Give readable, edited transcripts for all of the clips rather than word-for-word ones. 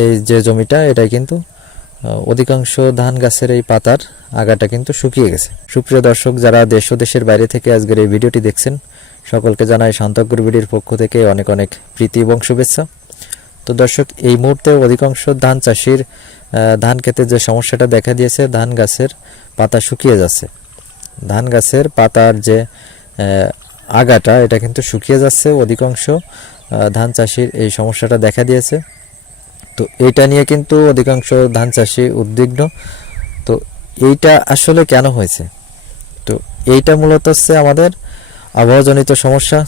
এই যে জমিটা এটা কিন্তু অধিকাংশ ধান গাছের এই পাতার আগাটা কিন্তু শুকিয়ে গেছে। সুপ্রিয় দর্শক, যারা দেশ ও দেশের বাইরে থেকে আজকের এই ভিডিওটি দেখছেন সকলকে জানাই শান্তগ্র ভিডিওর পক্ষ থেকে অনেক অনেক প্রীতি এবং শুভেচ্ছা। তো দর্শক, এই মুহূর্তে অধিকাংশ ধান চাষির ধান খেতে যে সমস্যাটা দেখা দিয়েছে, ধান গাছের পাতা শুকিয়ে যাচ্ছে। ধান গাছের পাতার যে আগাটা এটা কিন্তু শুকিয়ে যাচ্ছে। অধিকাংশ ধান চাষির এই সমস্যাটা দেখা দিয়েছে। তো এইটা নিয়ে কিন্তু অধিকাংশ ধান চাষি উদ্বিগ্ন। তো এইটা আসলে কেন হয়েছে? তো এইটা মূলত হচ্ছে আমাদের আবহাওয়াজনিত সমস্যা।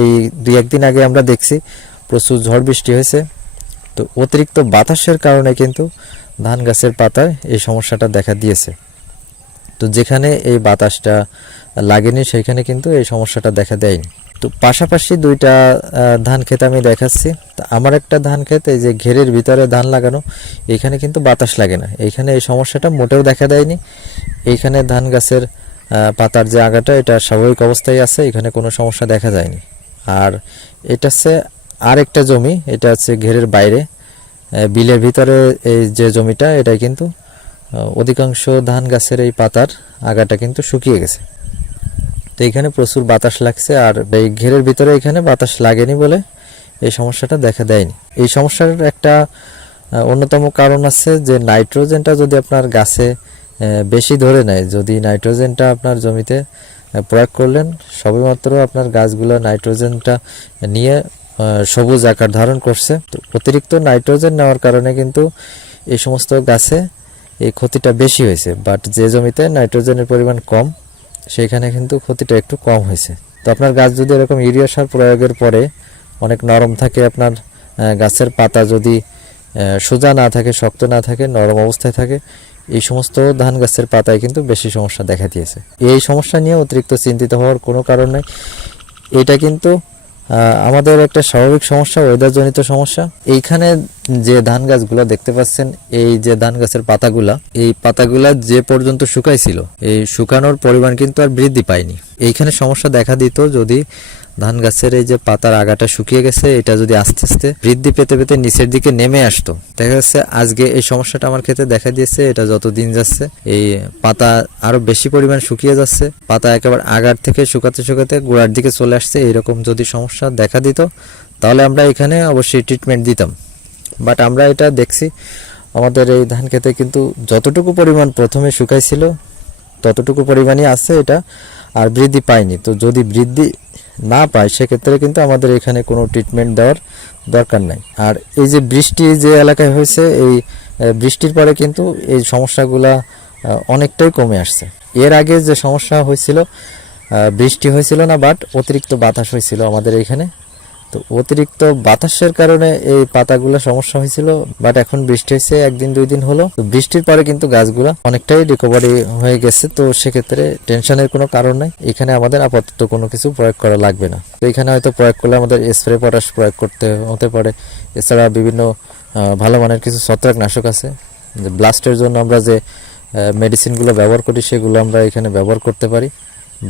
এই 2-1 দিন আগে আমরা দেখছি প্রচুর ঝড় বৃষ্টি হয়েছে। তো অতিরিক্ত বাতাসের কারণে কিন্তু ধান গাছের পাতায় এই সমস্যাটা দেখা দিয়েছে। তো যেখানে এই বাতাসটা লাগেনি সেখানে কিন্তু এই সমস্যাটা দেখা দেয়নি। তো পাশাপাশি দুইটা ধান ক্ষেত আমি দেখাচ্ছি। আমার একটা ধান ক্ষেত এই যে ঘেরের ভিতরে ধান লাগানো, এইখানে কিন্তু বাতাস লাগে না, এইখানে এই সমস্যাটা মোটেও দেখা দেয়নি। এইখানে ধান গাছের পাতার যে আগাটা এটা স্বাভাবিক অবস্থায় আছে, এখানে কোনো সমস্যা দেখা যায়নি। আর এটা হচ্ছে আরেকটা জমি, এটা হচ্ছে ঘেরের বাইরে বিলের ভিতরে এই যে জমিটা এটা কিন্তু অধিকাংশ ধান গাছের এই পাতার আগাটা কিন্তু শুকিয়ে গেছে। তো এখানে প্রচুর বাতাস লাগছে, আর এই ঘেরের ভিতরে এখানে বাতাস লাগেনি বলে এই সমস্যাটা দেখা দেয়নি। এই সমস্যার একটা অন্যতম কারণ আছে যে নাইট্রোজেনটা যদি আপনার গাছে বেশি ধরে নেয়, যদি নাইট্রোজেনটা আপনার জমিতে প্রয়োগ করলেন, সবেমাত্র আপনার গাছগুলো নাইট্রোজেনটা নিয়ে সবুজ আকার ধারণ করছে। তো অতিরিক্ত নাইট্রোজেন নেওয়ার কারণে কিন্তু এই সমস্ত গাছে এই ক্ষতিটা বেশি হয়েছে। বাট যে জমিতে নাইট্রোজেনের পরিমাণ কম সেইখানে কিন্তু ক্ষতিটা একটু কম হয়েছে। তো আপনার গাছ যদি এরকম ইউরিয়া সার প্রয়োগের পরে অনেক নরম থাকে, আপনার গাছের পাতা যদি সোজা না থাকে, শক্ত না থাকে, নরম অবস্থায় থাকে, এই সমস্ত ধান গাছের পাতায় কিন্তু বেশি সমস্যা দেখা দিয়েছে। এই সমস্যা নিয়ে অতিরিক্ত চিন্তিত হওয়ার কোনো কারণ নেই। এটা কিন্তু আমাদের একটা স্বাভাবিক সমস্যা, ওয়েদারজনিত সমস্যা। এইখানে যে ধান গাছগুলো দেখতে পাচ্ছেন, এই যে ধান গাছের পাতাগুলা, এই পাতাগুলা যে পর্যন্ত শুকাইছিল, এই শুকানোর পরিমাণ কিন্তু আর বৃদ্ধি পায়নি। এইখানে সমস্যা দেখা দিত যদি ধান গাছের এই যে পাতার আগাটা শুকিয়ে গেছে, এটা যদি আস্তে আস্তে বৃদ্ধি পেতে পেতে নিচের দিকে নেমে আসতো। দেখা যাচ্ছে আজকে এই সমস্যাটা আমার ক্ষেতে দেখা দিয়েছে। এটা যত দিন যাচ্ছে এই পাতা আরো বেশি পরিমাণ শুকিয়ে যাচ্ছে, পাতা একেবারে আগার থেকে শুকাতে শুকাতে গোড়ার দিকে চলে আসছে। এইরকম যদি সমস্যা দেখা দিত তাহলে আমরা এখানে অবশ্যই ট্রিটমেন্ট দিতাম। বাট আমরা এটা দেখছি আমাদের এই ধান ক্ষেতে কিন্তু যতটুকু পরিমাণ প্রথমে শুকাইছিল ততটুকু পরিমাণই আছে, এটা আর বৃদ্ধি পায়নি। তো যদি বৃদ্ধি না পায় সেক্ষেত্রে কিন্তু আমাদের এখানে কোনো ট্রিটমেন্ট দেওয়ার দরকার নাই। আর এই যে বৃষ্টি যে এলাকায় হয়েছে, এই বৃষ্টির পরে কিন্তু এই সমস্যাগুলা অনেকটাই কমে আসছে। এর আগে যে সমস্যা হয়েছিল, বৃষ্টি হয়েছিল না, বাট অতিরিক্ত বাতাস হয়েছিল আমাদের এখানে। তো অতিরিক্ত বাতাসের কারণে এই পাতাগুলো সমস্যা হয়েছিল। বাট এখন বৃষ্টি হয়েছে 1 দিন 2 দিন হলো, তো বৃষ্টির পরে কিন্তু গাছগুলো অনেকটাই রিকভারি হয়ে গেছে। তো সেক্ষেত্রে টেনশনের কোনো কারণ নাই, এখানে আমাদের আপাতত কোনো কিছু প্রয়োগ করা লাগবে না। তো এখানে হয়তো প্রয়োগ করলে আমাদের স্প্রে পটাশ প্রয়োগ করতে হতে পারে। এছাড়া বিভিন্ন ভালো মানের কিছু ছত্রাকনাশক আছে, যে ব্লাস্টের জন্য আমরা যে মেডিসিনগুলো ব্যবহার করি সেগুলো আমরা এখানে ব্যবহার করতে পারি।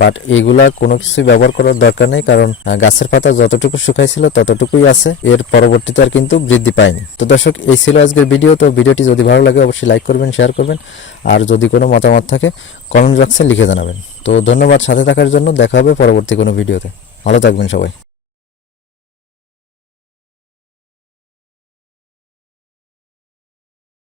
বাট এইগুলা কোনো কিছুই ব্যবহার করার দরকার নেই, কারণ গাছের পাতা যতটুকু শুকাইছিল ততটুকুই আছে, এর পরবর্তীতে আর কিন্তু বৃদ্ধি পায়নি। তো দর্শক, এই ছিল আজকের ভিডিও। তো ভিডিওটি যদি ভালো লাগে অবশ্যই লাইক করবেন, শেয়ার করবেন, আর যদি কোনো মতামত থাকে কমেন্ট বক্সে লিখে জানাবেন। তো ধন্যবাদ সাথে থাকার জন্য। দেখা হবে পরবর্তী কোনো ভিডিওতে। ভালো থাকবেন সবাই।